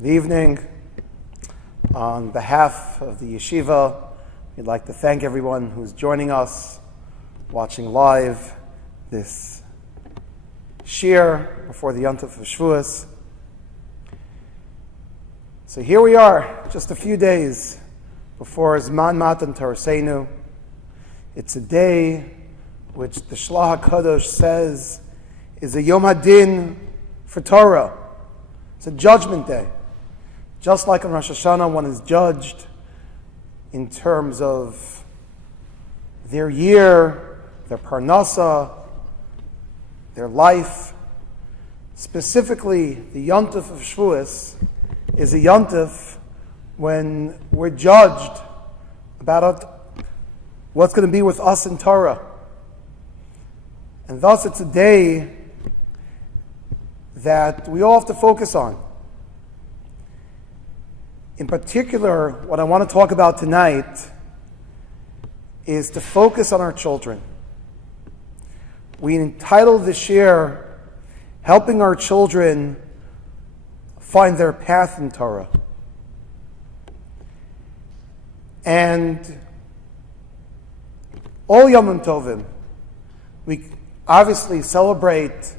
Good evening. On behalf of the yeshiva, we'd like to thank everyone who's joining us, watching live this shir before the Yontif of Shavuos. So here we are, just a few days before Zman Matan Torah. It's a day which the Shlach HaKadosh says is a Yom HaDin for Torah. It's a judgment day. Just like on Rosh Hashanah, one is judged in terms of their year, their parnasa, their life. Specifically, the Yontif of Shavuos is a Yontif when we're judged about what's going to be with us in Torah. And thus it's a day that we all have to focus on. In particular, what I want to talk about tonight is to focus on our children. We entitled this year, Helping Our Children Find Their Path in Torah. And all Yomim Tovim, we obviously celebrate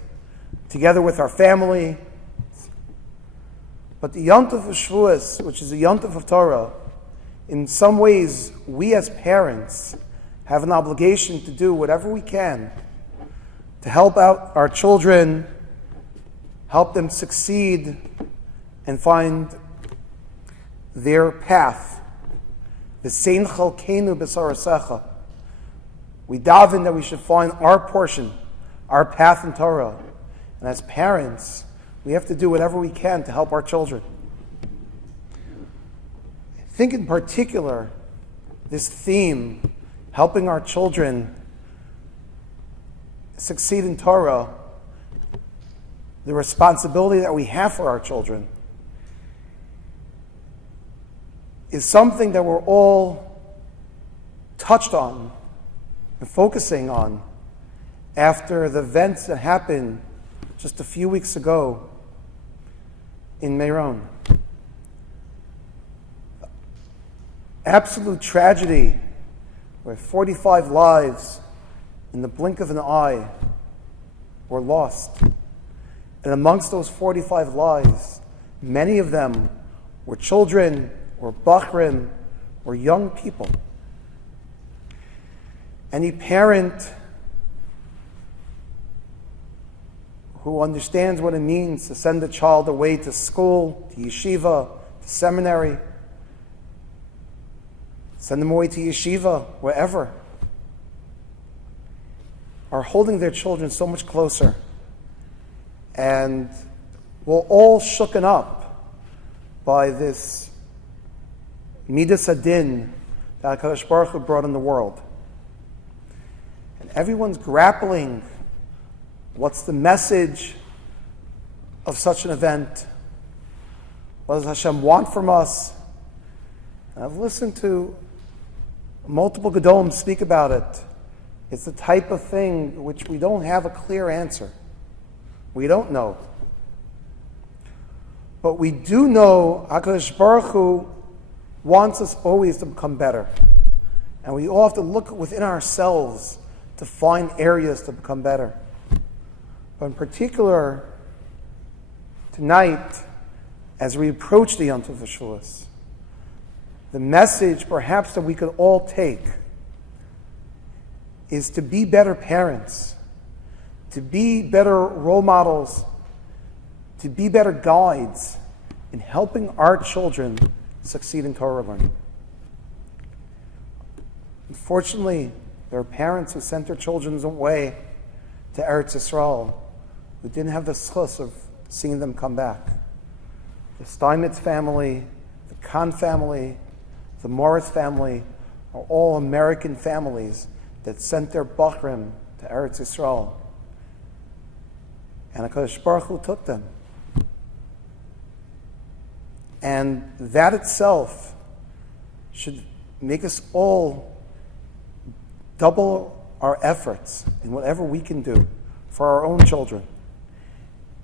together with our family. But the Yontif of Shavuos, which is a Yontif of Torah, in some ways, we as parents have an obligation to do whatever we can to help out our children, help them succeed, and find their path. V'sein chalkeinu b'sarasecha. We daven that we should find our portion, our path in Torah. And as parents, we have to do whatever we can to help our children. I think in particular, this theme, helping our children succeed in Torah, the responsibility that we have for our children, is something that we're all touched on and focusing on after the events that happened just a few weeks ago in Meron. Absolute tragedy where 45 lives in the blink of an eye were lost. And amongst those 45 lives, many of them were children or bachrim or young people. Any parent who understands what it means to send a child away to school, to yeshiva, to seminary, send them away to yeshiva, wherever, are holding their children so much closer. And we're all shooken up by this midas adin that HaKadosh Baruch Hu brought in the world. And everyone's grappling. What's the message of such an event? What does Hashem want from us? And I've listened to multiple Gedolim speak about it. It's the type of thing which we don't have a clear answer. We don't know. But we do know HaKadosh Baruch Hu wants us always to become better. And we all have to look within ourselves to find areas to become better. But in particular, tonight, as we approach the Yontif of Shavuos, the message perhaps that we could all take is to be better parents, to be better role models, to be better guides in helping our children succeed in Torah learning. Unfortunately, there are parents who sent their children away to Eretz Yisrael who didn't have the schus of seeing them come back. The Steinmetz family, the Kahn family, the Morris family are all American families that sent their bachrim to Eretz Yisrael. And HaKadosh Baruch Hu took them. And that itself should make us all double our efforts in whatever we can do for our own children.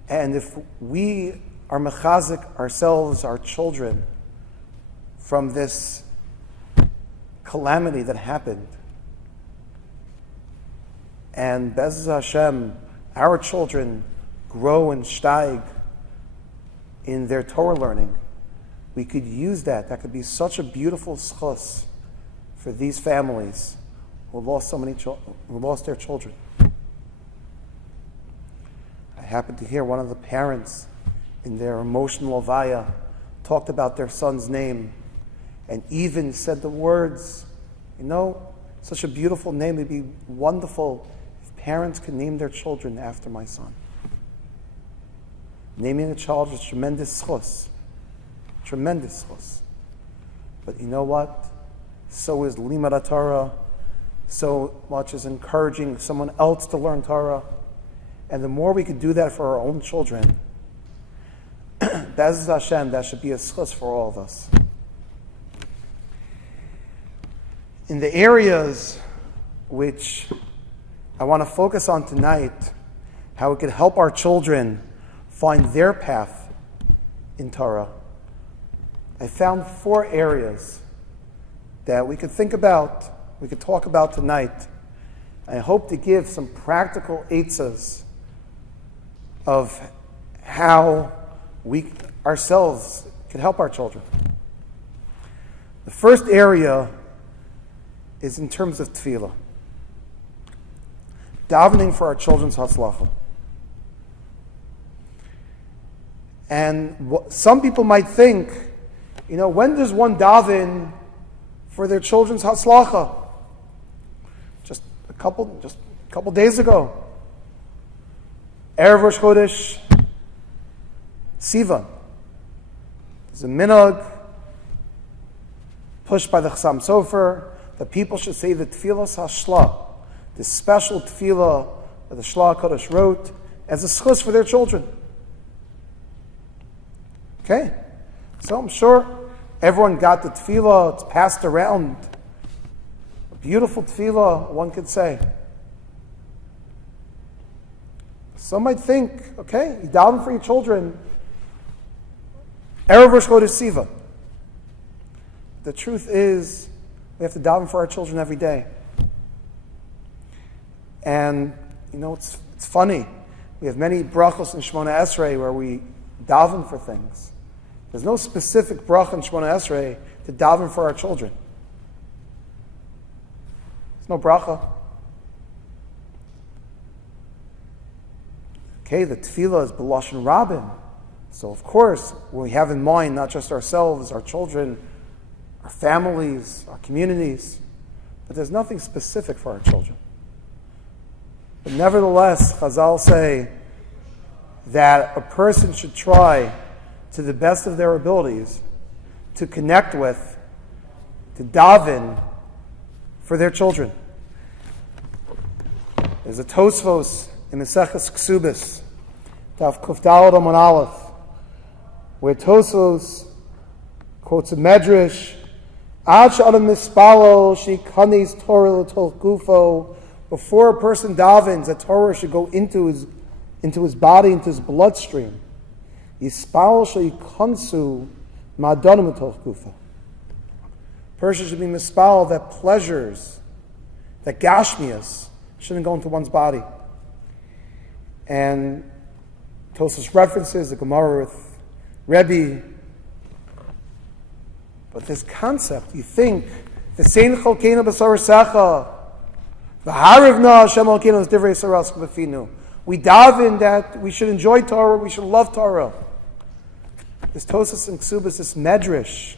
And if we are mechazik ourselves, our children, from this calamity that happened. And Be'ez Hashem, our children grow and steig in their Torah learning. We could use that. That could be such a beautiful schus for these families who lost so many who lost their children. I happened to hear one of the parents in their emotional avaya talked about their son's name and even said the words, such a beautiful name. It'd be wonderful if parents could name their children after my son. Naming a child is tremendous schus. Tremendous schus. But you know what? So is limud Torah. So much as encouraging someone else to learn Torah. And the more we could do that for our own children, Be'ez Hashem, that should be a schus for all of us. In the areas which I want to focus on tonight, how we could help our children find their path in Torah, I found 4 areas that we could think about, we could talk about tonight. I hope to give some practical eitzas of how we ourselves can help our children. The first area is in terms of tefillah. Davening for our children's hatzlacha. And some people might think, when does one daven for their children's hatzlacha? Just a couple days ago. Erev Rosh Chodesh Sivan. There's a minhag pushed by the Chassam Sofer that people should say the Tefillas HaShla, this special tefillah that the Shla HaKadosh wrote, as a schus for their children. Okay? So I'm sure everyone got the tefillah, it's passed around. A beautiful tefillah, one could say. Some might think, okay, you daven for your children, Erev Rosh Chodesh Sivan. The truth is, we have to daven for our children every day. And, it's funny. We have many brachos in Shemona Esrei where we daven for things. There's no specific bracha in Shemona Esrei to daven for our children. There's no bracha. Okay, the tefillah is b'lashon rabim. So of course, we have in mind not just ourselves, our children, our families, our communities, but there's nothing specific for our children. But nevertheless, Chazal say that a person should try to the best of their abilities to connect with, to daven for their children. There's a Tosfos in Maseches Ksubis, Daf Kuf Daled Amud Aleph, where Tosfos quotes a medrash, Ad she'adam mispalo sheikanis Torah l'tol gufo. Before a person davens, that Torah should go into his body, into his bloodstream. Yispal she'ikansu ma'adonim l'tol gufo. Person should be mispal that pleasures, that gashmias, shouldn't go into one's body. And Tosfos references the Gemara with Rebbe. But this concept, you think, V'sein cholkeinu b'sar secha, v'harivna Hashem cholkeinu is divrei saras b'finu. We daven that we should enjoy Torah, we should love Torah. This Tosfos and Ksubas, this medrash,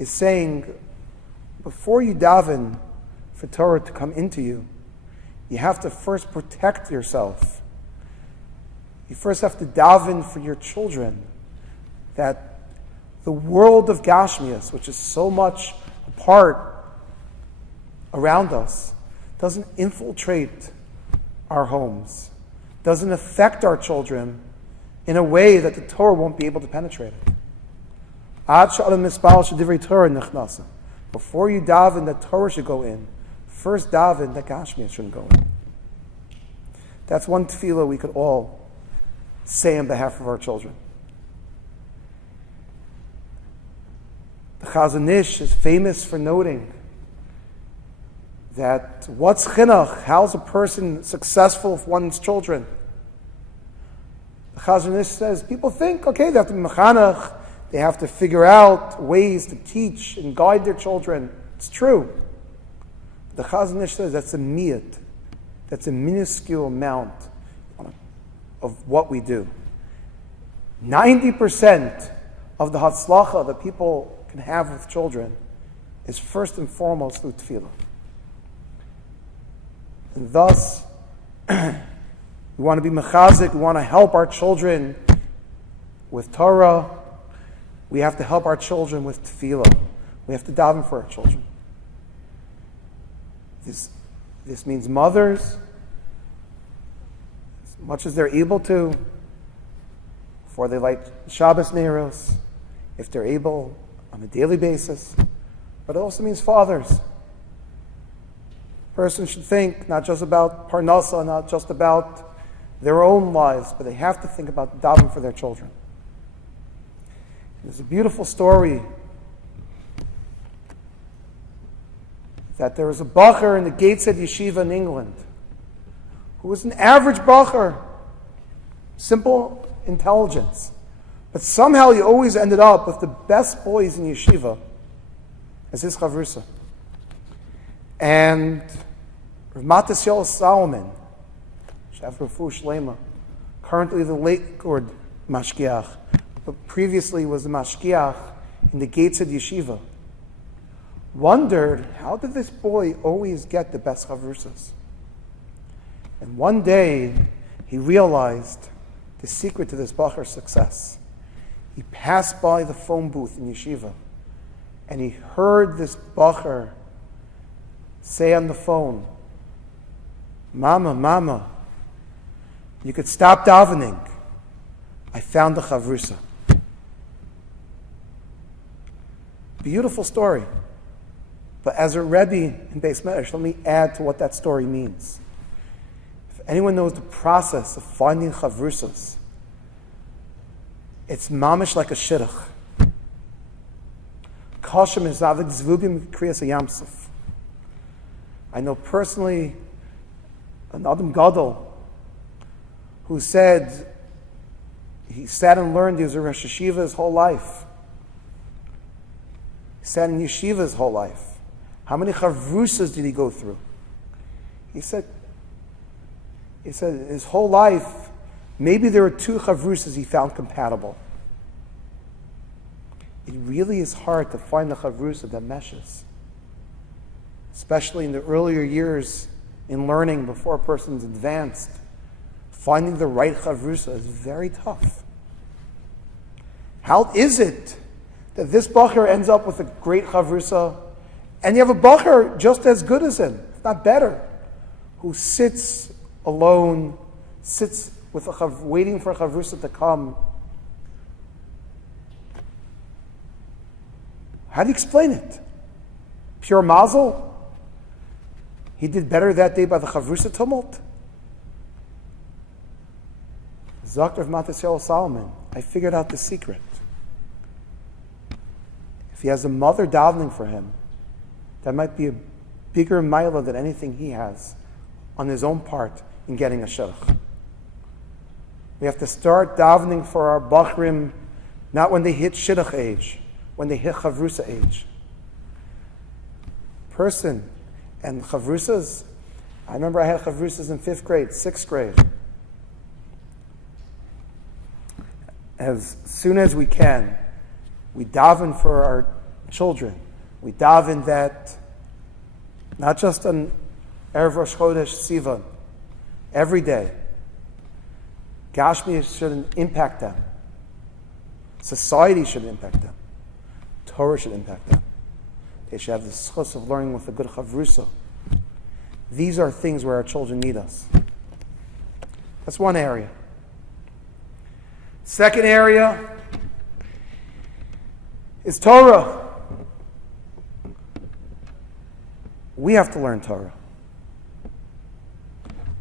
is saying, before you daven for Torah to come into you, you have to first protect yourself. You first have to daven for your children, that the world of Gashmias, which is so much a part around us, doesn't infiltrate our homes, doesn't affect our children in a way that the Torah won't be able to penetrate it. Before you daven, that Torah should go in. First daven, that Gashmias shouldn't go in. That's one tefillah we could all say on behalf of our children. The Chazon Ish is famous for noting that what's chinuch? How's a person successful with one's children? The Chazon Ish says people think, okay, they have to be mechanech, they have to figure out ways to teach and guide their children. It's true. The Chazon Ish says that's a miyat, that's a minuscule amount of what we do. 90% of the hatzlacha that people can have with children is first and foremost through tefillah. And thus, we want to be mechazik, we want to help our children with Torah. We have to help our children with tefillah. We have to daven for our children. This means mothers, as much as they're able to, before they light Shabbos neiros, if they're able on a daily basis. But it also means fathers. A person should think not just about parnasa, not just about their own lives, but they have to think about davening for their children. There's a beautiful story that there was a bacher in the Gateshead Yeshiva in England who was an average bacher, simple intelligence. But somehow he always ended up with the best boys in yeshiva as his chavrusa. And Rav Matisyahu Salomon, Shav Refu Shlema, currently the late Lord Mashgiach, but previously was the Mashgiach in the Gateshead Yeshiva, wondered, how did this boy always get the best chavrusas? And one day, he realized the secret to this bacher's success. He passed by the phone booth in yeshiva, and he heard this bacher say on the phone, "Mama, Mama, you could stop davening. I found the chavrusa." Beautiful story. But as a Rebbe in Beis Medrash, let me add to what that story means. If anyone knows the process of finding chavrusas, it's mamish like a shidduch. Kashem is avik zvugim kriyas yamsuf. I know personally an Adam Gadol who said he sat and learned. He was a Rosh Yeshiva his whole life. He sat in yeshiva his whole life. How many chavrusas did he go through? He said his whole life, maybe there were 2 chavrusas he found compatible. It really is hard to find the chavrusa that meshes. Especially in the earlier years in learning before a person's advanced. Finding the right chavrusa is very tough. How is it that this bacher ends up with a great chavrusa, and you have a bacher just as good as him, if not better, who sits alone, sits with waiting for a chavrusa to come? How do you explain it? Pure mazel? He did better that day by the chavrusa tumult? Zakter of Matisyahu Salomon, I figured out the secret. If he has a mother davening for him, that might be a bigger milah than anything he has on his own part in getting a shidduch. We have to start davening for our bachrim, not when they hit shidduch age, when they hit chavrusa age. Person and chavrusas, I remember I had chavrusas in 5th grade, 6th grade. As soon as we can, we daven for our children. We daven that, not just on Erev Rosh Chodesh Sivan, every day. Gashmi should impact them. Society should impact them. Torah should impact them. They should have the schus of learning with a good chavrusa. These are things where our children need us. That's one area. Second area is Torah. We have to learn Torah.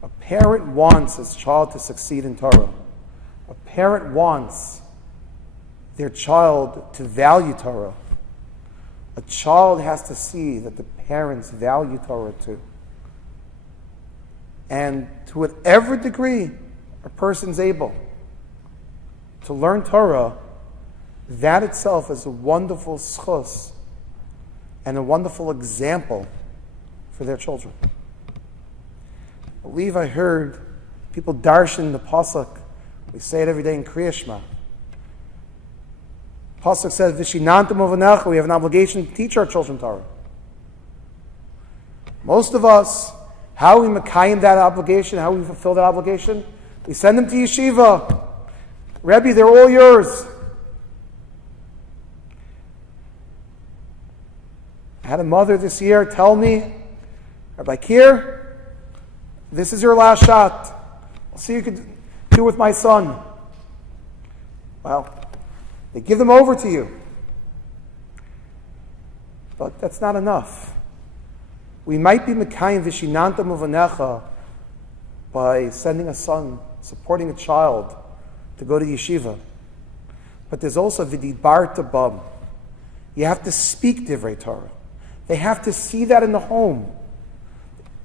A parent wants his child to succeed in Torah. A parent wants their child to value Torah, a child has to see that the parents value Torah too. And to whatever degree a person's able to learn Torah, that itself is a wonderful schus and a wonderful example for their children. I believe I heard people darshan the pasuk. We say it every day in Kriya Shema. Pasuk says, "Vishinantam ovanecha." We have an obligation to teach our children Torah. Most of us, how we mekayim that obligation, how we fulfill that obligation, we send them to yeshiva. Rebbe, they're all yours. I had a mother this year tell me, Rabbi Kier, this is your last shot. I'll see what you can do with my son. Well, they give them over to you. But that's not enough. We might be mekayim vishinantam uvanecha by sending a son, supporting a child to go to yeshiva. But there's also v'dibarta bam. You have to speak divrei Torah. They have to see that in the home.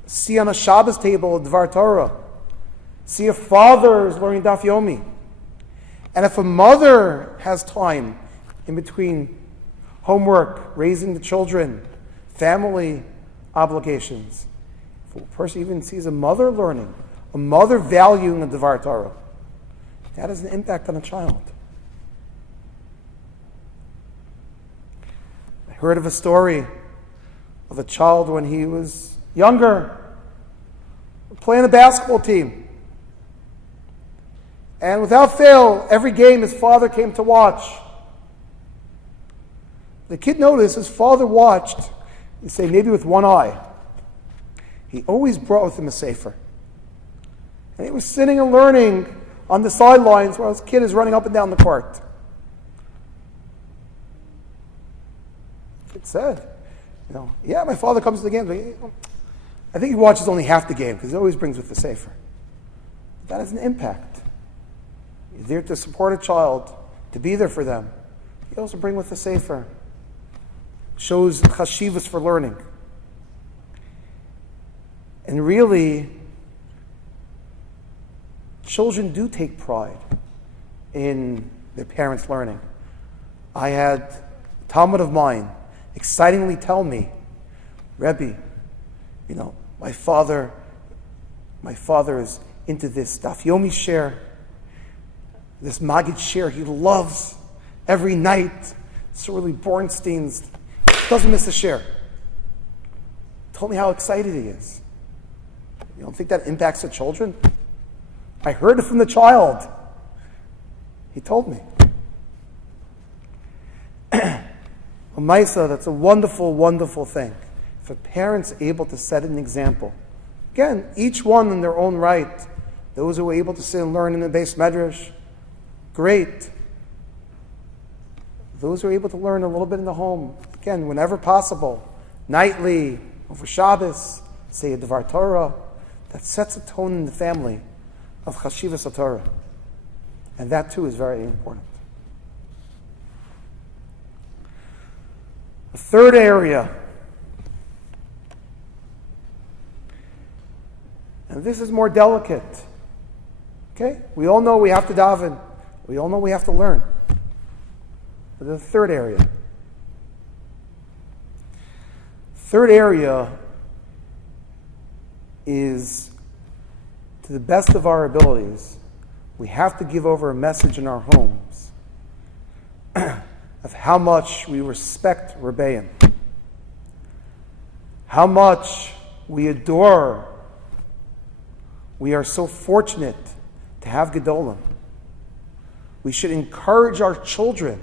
See on a Shabbos table a Dvar Torah. See a father is learning Daf Yomi. And if a mother has time in between homework, raising the children, family obligations, if a person even sees a mother learning, a mother valuing a Dvar Torah, that has an impact on a child. I heard of a story of a child when he was younger, playing a basketball team. And without fail, every game his father came to watch. The kid noticed his father watched, you say maybe with one eye. He always brought with him a sefer. And he was sitting and learning on the sidelines while his kid is running up and down the court. It said, yeah, my father comes to the games. I think he watches only half the game because he always brings with the sefer. That has an impact. You're there to support a child, to be there for them. You also bring with the sefer. Shows chashivas for learning. And really, children do take pride in their parents' learning. I had a Talmud of mine excitingly tell me, Rebbe, my father is into this Daf Yomi share, this Magid share he loves every night. Sorely Bornstein's doesn't miss a share. Told me how excited he is. You don't think that impacts the children? I heard it from the child. He told me. Maisa, that's a wonderful, wonderful thing. If a parent's able to set an example, again, each one in their own right, those who are able to sit and learn in the Beis Medrash, great. Those who are able to learn a little bit in the home, again, whenever possible, nightly, over Shabbos, say a Dvar Torah, that sets a tone in the family of Chashivas Torah. And that too is very important. The third area, and this is more delicate. Okay? We all know we have to daven. We all know we have to learn. But the third area. Third area is, to the best of our abilities, we have to give over a message in our homes of how much we respect Rebbeim, how much we adore. We are so fortunate to have Gedolim. We should encourage our children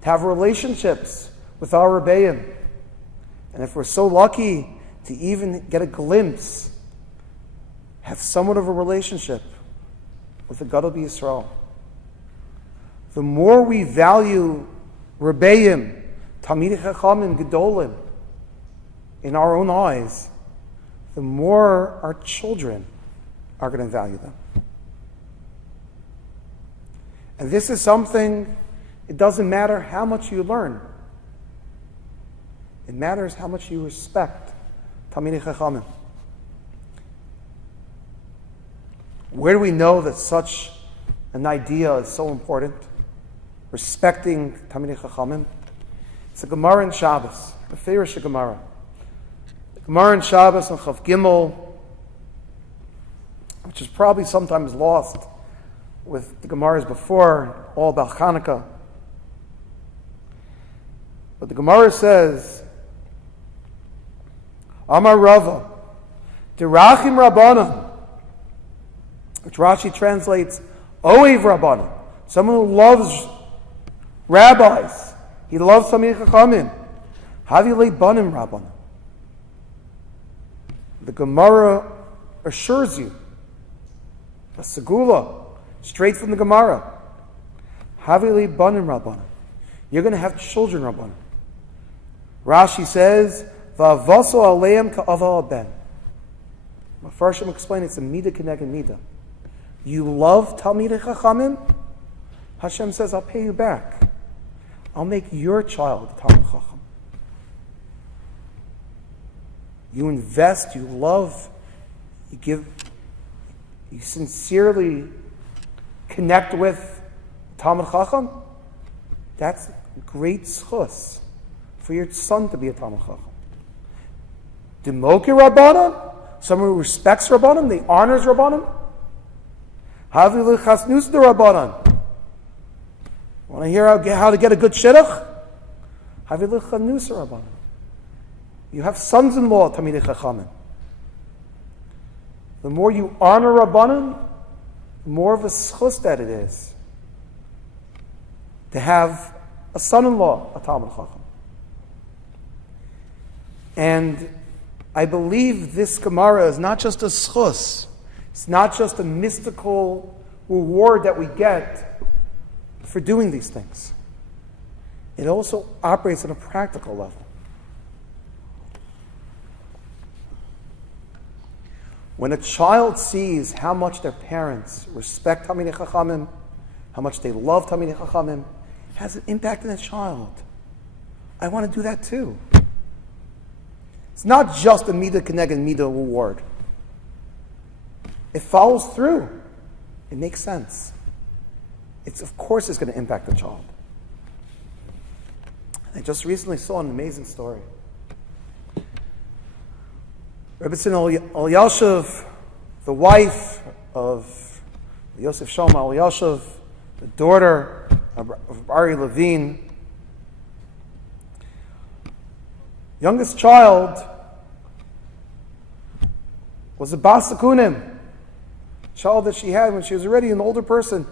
to have relationships with our Rebbeim. And if we're so lucky to even get a glimpse, have somewhat of a relationship with the Gadol B'Yisrael. The more we value Rebbeim, Talmidei Chachamim, Gedolim, in our own eyes, the more our children are going to value them. And this is something, it doesn't matter how much you learn. It matters how much you respect Talmidei Chachamim. Where do we know that such an idea is so important? Respecting Talmidei Chachamim. It's a Gemara in Shabbos, the Firish Gemara. The Gemara in Shabbos and Chav Gimel, which is probably sometimes lost with the Gemaras before, all about Hanukkah. But the Gemara says, Amar Rava, Dirachim Rabbanan, which Rashi translates, Oev Rabbanan, someone who loves rabbis. He loves Talmidei Chachamim. Havi Banim Rabbanan. The Gemara assures you, a segula, straight from the Gemara, Havi Banim Rabbanan. You're going to have children, Rabbanan. Rashi says, Va'avaso aleim ka'aval ben. First, I'm explaining it's a midah keneged midah. You love Talmidei Chachamim, Hashem says, I'll pay you back. I'll make your child a Talmid Chacham. You invest, you love, you give, you sincerely connect with Talmid Chacham. That's great schus for your son to be a Talmid Chacham. Demoke Rabbanan, someone who respects Rabbanan, they honors Rabbanan. Havi l'chasnus de Rabbanan. Want to hear how to get a good shidduch? Havi l'chasnus Rabbanan. You have sons-in-law, Talmidei Chachamim. The more you honor Rabbanan, the more of a schus that it is to have a son-in-law, a Talmid Chacham. And I believe this Gemara is not just a schus. It's not just a mystical reward that we get for doing these things. It also operates on a practical level. When a child sees how much their parents respect Talmidei Chachamim, how much they love Talmidei Chachamim, it has an impact on the child. I want to do that too. It's not just a midah keneged midah reward. It follows through. It makes sense. Of course it's going to impact the child. I just recently saw an amazing story. Rebbetzin Elyashiv, the wife of Yosef Shlomo Elyashiv, the daughter of Ari Levine, youngest child was a Bas Akunim, child that she had when she was already an older person.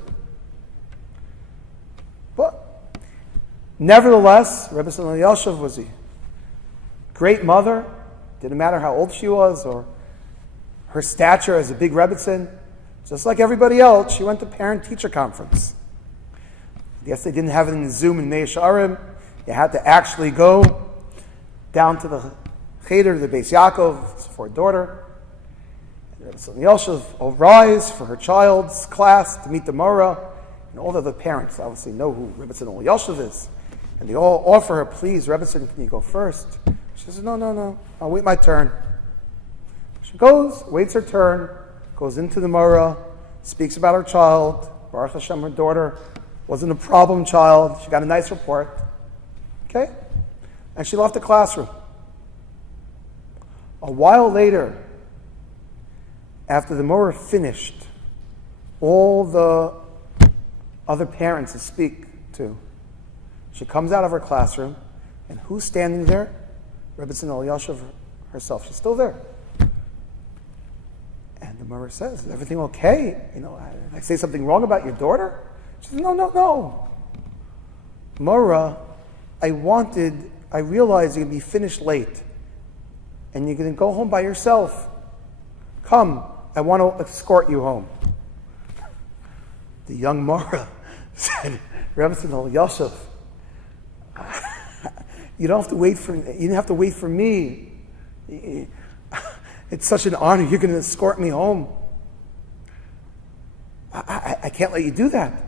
But nevertheless, Rebbetzin Elyashiv was a great mother. Didn't matter how old she was or her stature as a big Rebbetzin. Just like everybody else, she went to parent-teacher conference. Yes, they didn't have it in Zoom in Mei Sha'arim. You had to actually go down to the Cheder, the Beis Yaakov, for her daughter. So Elyashiv will rise for her child's class to meet the Mora. And all of the parents obviously know who Rebbetzin Elyashiv is. And they all offer her, please, Rebbetzin, can you go first? She says, no, I'll wait my turn. She goes, waits her turn, goes into the Mora, speaks about her child. Baruch Hashem, her daughter wasn't a problem child. She got a nice report. Okay? And she left the classroom. A while later, after the Mora finished, all the other parents to speak to, she comes out of her classroom, and who's standing there? Rebbetzin Elyashiv herself. She's still there. And the Mora says, is everything okay? Did I say something wrong about your daughter? She says, no. Mora, I realized you're going to be finished late. And you're going to go home by yourself. Come, I want to escort you home. The young Mora said, Rebbetzin Elyashiv, you didn't have to wait for me. It's such an honor. You're going to escort me home. I can't let you do that.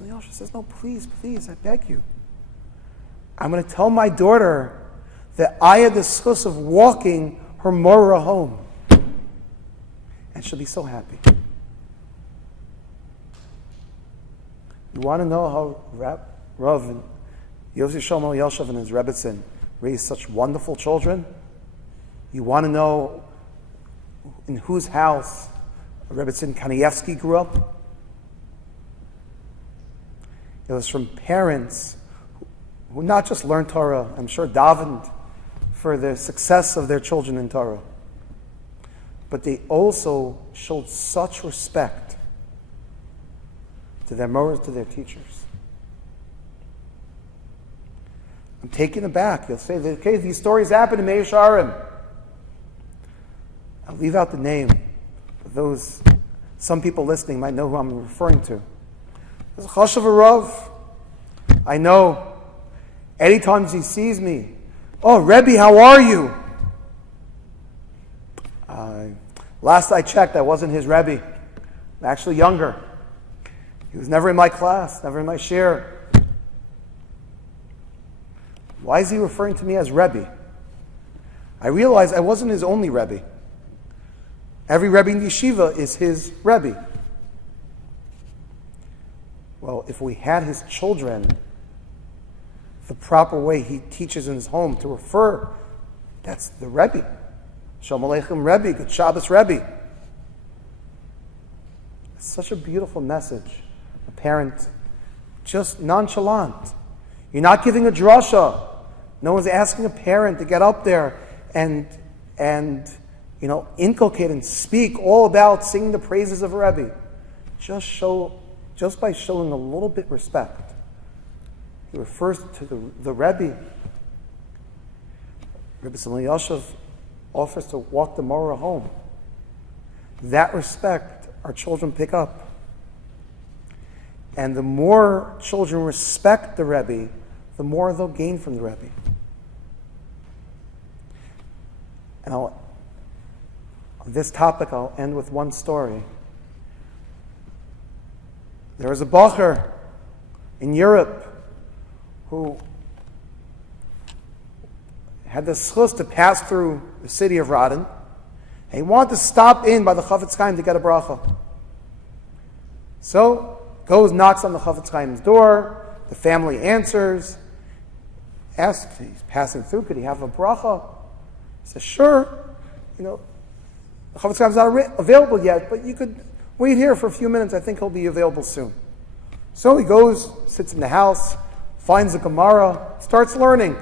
Rebbe Yosha says, no, please, I beg you. I'm going to tell my daughter that I had the schus of walking her Morah home. And she'll be so happy. You want to know how Rav and Yossi Shlomo Yelshev and his Rebbetzin raised such wonderful children? You want to know in whose house Rebbetzin Kanievsky grew up? It was from parents who not just learned Torah, I'm sure davened for the success of their children in Torah, but they also showed such respect to their mothers, to their teachers. I'm taken aback. You'll say, okay, these stories happen in Meir Sharim. I'll leave out the name. Those, some people listening might know who I'm referring to. There's a Chashav Rav. I know. Anytime he sees me, oh, Rebbe, how are you? Last I checked, I wasn't his Rebbe. I'm actually younger. He was never in my class, never in my share. Why is he referring to me as Rebbe? I realized I wasn't his only Rebbe. Every Rebbe in yeshiva is his Rebbe. Well, if we had his children, the proper way he teaches in his home to refer, that's the Rebbe. Shalom Aleichem Rebbe, Good Shabbos Rebbe. It's such a beautiful message. A parent, just nonchalant. You're not giving a drasha. No one's asking a parent to get up there and inculcate and speak all about singing the praises of a Rebbe. Just by showing a little bit respect. He refers to the Rebbe. Rebbe Samuel Yoshev offers to walk the Morah home. That respect our children pick up. And the more children respect the Rebbe, the more they'll gain from the Rebbe. And on this topic, I'll end with one story. There was a bacher in Europe who had the schus to pass through the city of Radin, and he wanted to stop in by the Chafetz Chaim to get a bracha. So, goes, knocks on the Chafetz Chaim's door, the family answers, asks, he's passing through, could he have a bracha? He says, sure, the Chafetz Chaim's not available yet, but you could wait here for a few minutes, I think he'll be available soon. So he goes, sits in the house, finds a Gemara, starts learning.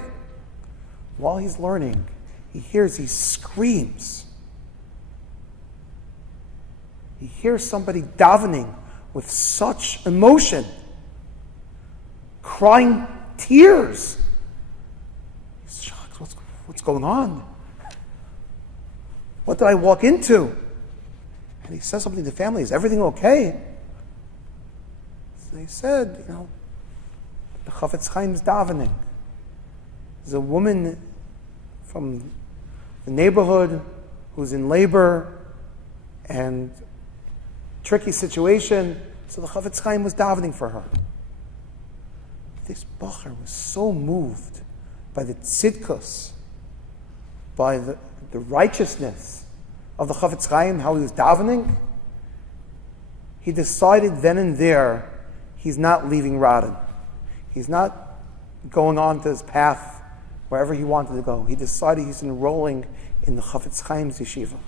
While he's learning, he hears these screams. He hears somebody davening with such emotion, crying tears. He's shocked. What's going on? What did I walk into? And he says something to the family. Is everything okay? So he said, the Chafetz Chaim's davening. There's a woman from the neighborhood who's in labor and tricky situation, so the Chafetz Chaim was davening for her. This bacher was so moved by the tzidkus, by the righteousness of the Chafetz Chaim, how he was davening, he decided then and there he's not leaving Radin. He's not going on to his path wherever he wanted to go. He decided he's enrolling in the Chafetz Chaim's yeshiva.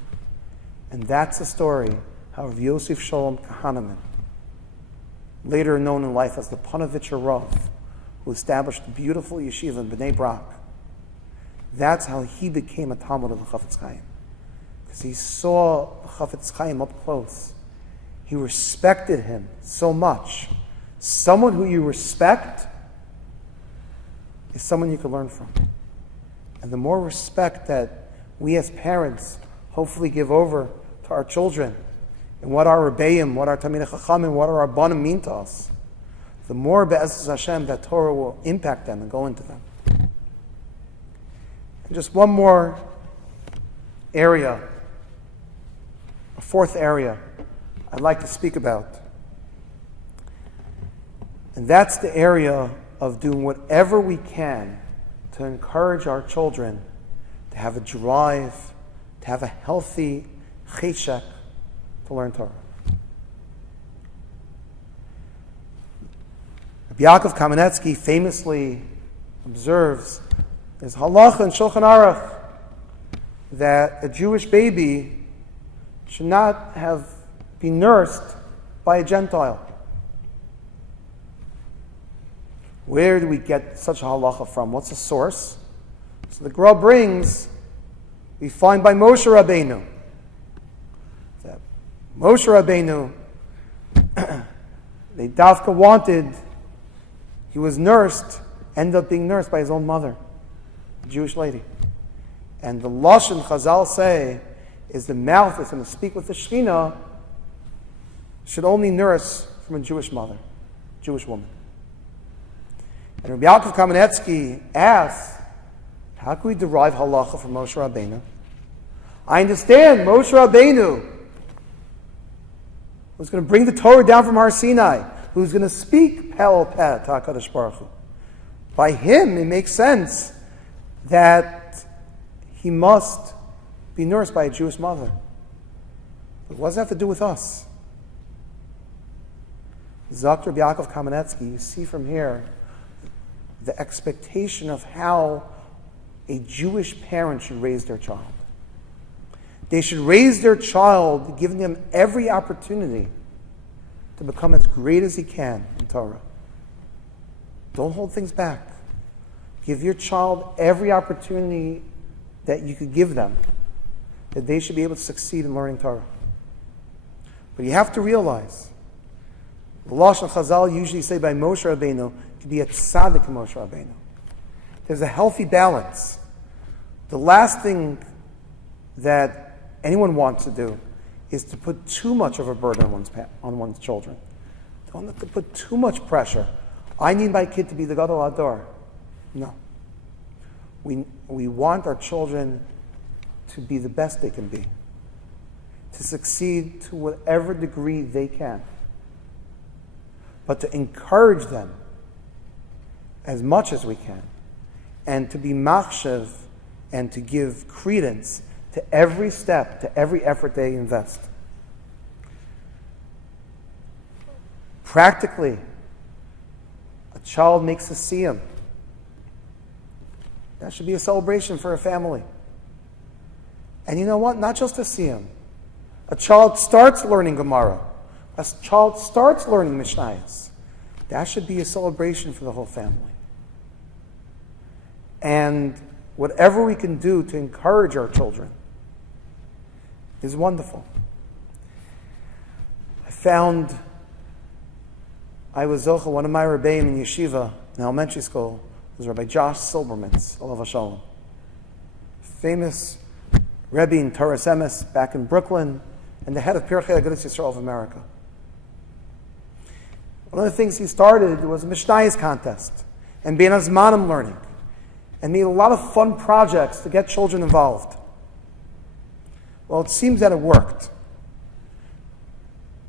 And that's the story how Rav Yosef Shalom Kahaneman, later known in life as the Panovitcher Rav, who established a beautiful yeshiva in Bnei Brak, that's how he became a Talmud of the Chafetz Chaim. Because he saw the Chafetz Chaim up close. He respected him so much. Someone who you respect is someone you can learn from. And the more respect that we as parents hopefully give over to our children, and what our Rebbeim, what our Talmidei Chachamim, what our Rabbanim mean to us, the more Be'ezus Hashem that Torah will impact them and go into them. And just one more area, a fourth area I'd like to speak about. And that's the area of doing whatever we can to encourage our children to have a drive, to have a healthy cheshek to learn Torah. Rabbi Yaakov Kamenetsky famously observes, there's halacha in Shulchan Aruch that a Jewish baby should not be nursed by a Gentile. Where do we get such a halacha from? What's the source? So the Gra brings, we find by Moshe Rabbeinu. That Moshe Rabbeinu, they dafka wanted, he was nursed, ended up being nursed by his own mother, a Jewish lady. And the Lashon Chazal say is the mouth that's going to speak with the Shekhinah should only nurse from a Jewish mother, Jewish woman. And Rabbi Yaakov Kamenetsky asks, how can we derive halacha from Moshe Rabbeinu? I understand Moshe Rabbeinu, who's going to bring the Torah down from Har Sinai, who's going to speak Peh Peh to HaKadosh Baruch Hu. By him, it makes sense that he must be nursed by a Jewish mother. But what does that have to do with us? Zak Rabbi Yaakov Kamenetsky, you see from here the expectation of how a Jewish parent should raise their child. They should raise their child, giving them every opportunity to become as great as he can in Torah. Don't hold things back. Give your child every opportunity that you could give them, that they should be able to succeed in learning Torah. But you have to realize, the Lashon Chazal usually say by Moshe Rabbeinu, to be a tzaddik Moshe Rabbeinu. There's a healthy balance. The last thing that anyone wants to do is to put too much of a burden on one's children. Don't have to put too much pressure. I need my kid to be the Gadol Hador. No. We want our children to be the best they can be, to succeed to whatever degree they can, but to encourage them as much as we can, and to be machshav and to give credence to every step, to every effort they invest. Practically, a child makes a siyum. That should be a celebration for a family. And you know what? Not just a siyum. A child starts learning Gemara. A child starts learning Mishnayos. That should be a celebration for the whole family. And whatever we can do to encourage our children is wonderful. I was zocha, one of my rebbeim in yeshiva in elementary school was Rabbi Josh Silberman's, Olav Hashalom. Famous Rebbe in Torah Emes back in Brooklyn, and the head of Pirchei Agudas Yisrael of America. One of the things he started was a Mishnayos contest and being Azmanim learning, and made a lot of fun projects to get children involved. Well, it seems that it worked.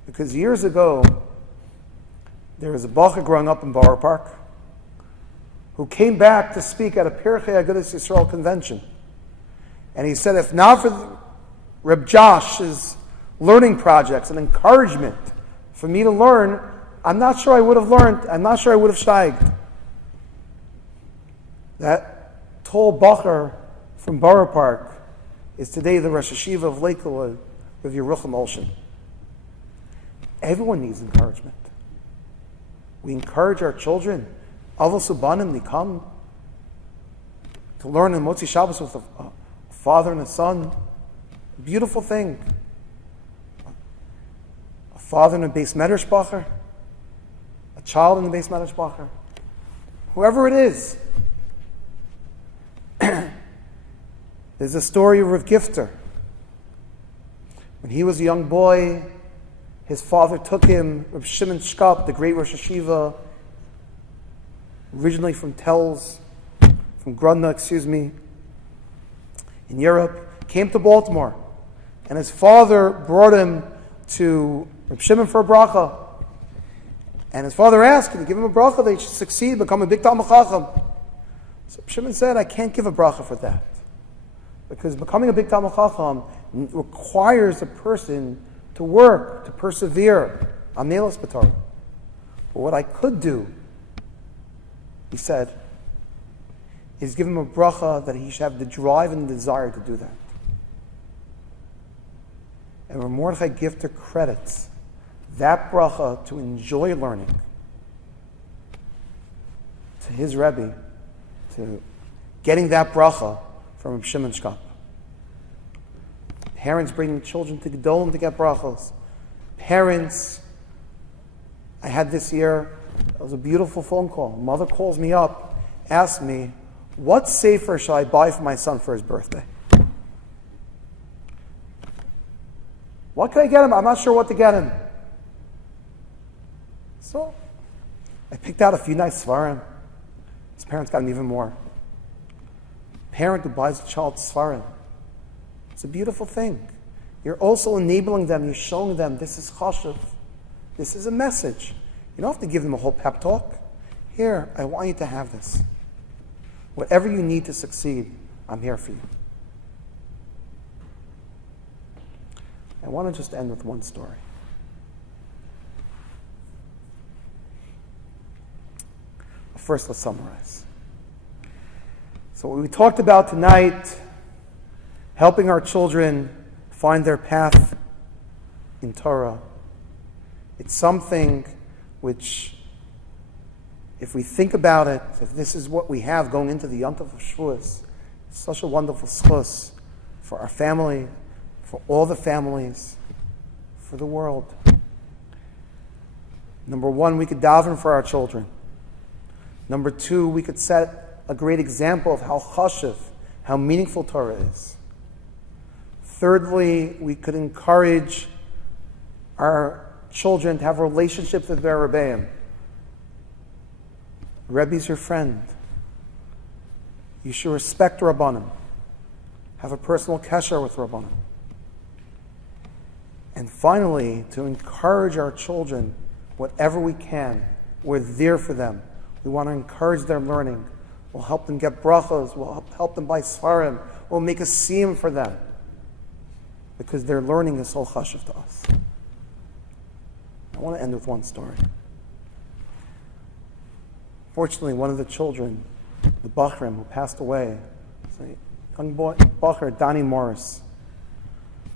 Because years ago, there was a bacher growing up in Borough Park who came back to speak at a Pirchei Agudas Yisrael convention. And he said, if not for Reb Josh's learning projects and encouragement for me to learn, I'm not sure I would have learned. I'm not sure I would have steiged. That tall bacher from Borough Park is today the Rosh Hashiva of Lakewood, Rav Yerucham Olshin. Everyone needs encouragement. We encourage our children. Avos ubanim, they come to learn in Motzi Shabbos with a father and a son. A beautiful thing. A father in a Beis Medrash bacher, a child in the Beis Medrash bacher, whoever it is. There's a story of Rav Gifter. When he was a young boy, his father took him, Rav Shimon Shkop, the great Rosh Hashiva, originally from Grudna, in Europe, came to Baltimore. And his father brought him to Rav Shimon for a bracha. And his father asked, can you give him a bracha that he should succeed, become a big Talmid Chacham? So Shimon said, I can't give a bracha for that. Because becoming a big Talmid Chacham requires a person to work, to persevere. Amelos b'Torah. But what I could do, he said, is give him a bracha that he should have the drive and desire to do that. And Rav Mordechai Gifter credits that bracha to enjoy learning to his Rebbe, to getting that bracha from Reb Shimon Shkop. Parents bringing children to Gedolim to get brachos. Parents, I had this year, it was a beautiful phone call. Mother calls me up, asks me, what sefer shall I buy for my son for his birthday? What can I get him? I'm not sure what to get him. So, I picked out a few nice svarim. His parents got him even more. Parent who buys a child svarim. It's a beautiful thing. You're also enabling them, you're showing them this is chashuv. This is a message. You don't have to give them a whole pep talk. Here, I want you to have this. Whatever you need to succeed, I'm here for you. I want to just end with one story. First, let's summarize. So what we talked about tonight, helping our children find their path in Torah, it's something which, if we think about it, if this is what we have going into the Yom Tov of Shavuos, it's such a wonderful schus for our family, for all the families, for the world. Number one, we could daven for our children. Number two, we could set a great example of how chashuv, how meaningful Torah is. Thirdly, we could encourage our children to have relationships with their Rebbeim. Rebbe's your friend. You should respect Rabbanim. Have a personal kesher with Rabbanim. And finally, to encourage our children, whatever we can, we're there for them. We want to encourage their learning. We'll help them get brachos. We'll help them buy svarim. We'll make a siyum for them. Because their learning is so chashuv to us. I want to end with one story. Fortunately, one of the children, the Bachrim, who passed away, was a young boy, Bachar, Donnie Morris.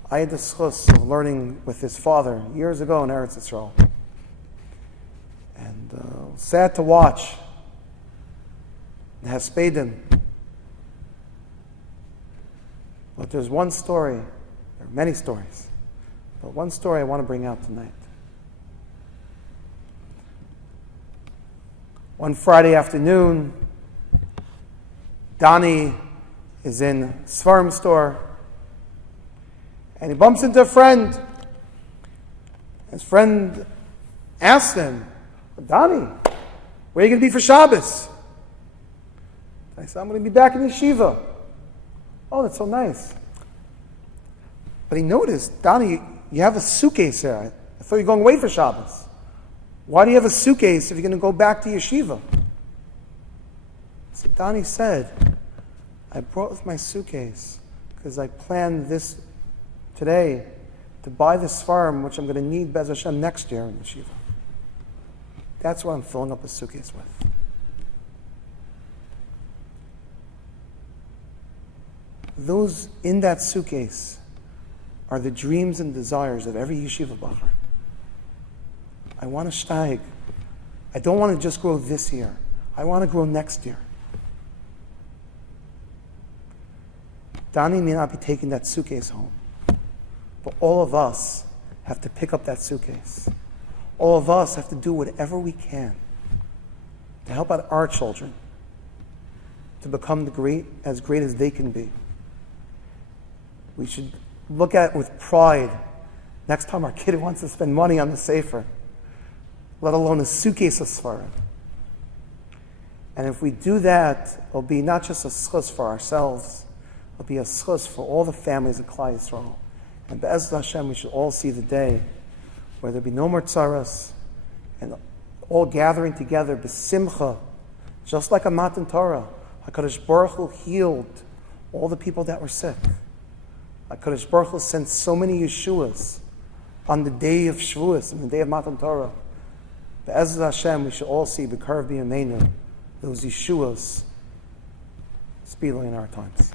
I had the schus of learning with his father years ago in Eretz Yisrael. And sad to watch the Hespedim. But there's one story, there are many stories, but one story I want to bring out tonight. One Friday afternoon, Donnie is in a Svarim store, and he bumps into a friend. His friend asks him, Donnie, where are you going to be for Shabbos? I said, I'm going to be back in yeshiva. Oh, that's so nice. But he noticed, Donnie, you have a suitcase here. I thought you were going away for Shabbos. Why do you have a suitcase if you're going to go back to yeshiva? So Donnie said, I brought with my suitcase because I planned this today to buy this farm, which I'm going to need Bez Hashem next year in yeshiva. That's what I'm filling up a suitcase with. Those in that suitcase are the dreams and desires of every yeshiva bachar. I want to steig. I don't want to just grow this year. I want to grow next year. Donnie may not be taking that suitcase home, but all of us have to pick up that suitcase. All of us have to do whatever we can to help out our children to become as great as they can be. We should look at it with pride next time our kid wants to spend money on the sefer, let alone a suitcase of svarim. And if we do that, it'll be not just a schus for ourselves, it'll be a schus for all the families of Klal Yisrael. And be'ez Hashem, we should all see the day where there'll be no more tzaras, and all gathering together, b'simcha, just like a Matan Torah. HaKadosh Baruch Hu healed all the people that were sick. HaKadosh Baruch Hu sent so many Yeshuas on the day of Shavuos, on the day of Matan Torah. Be'ezras Hashem, we should all see B'karv B'yameinu, those Yeshuas speedily in our times.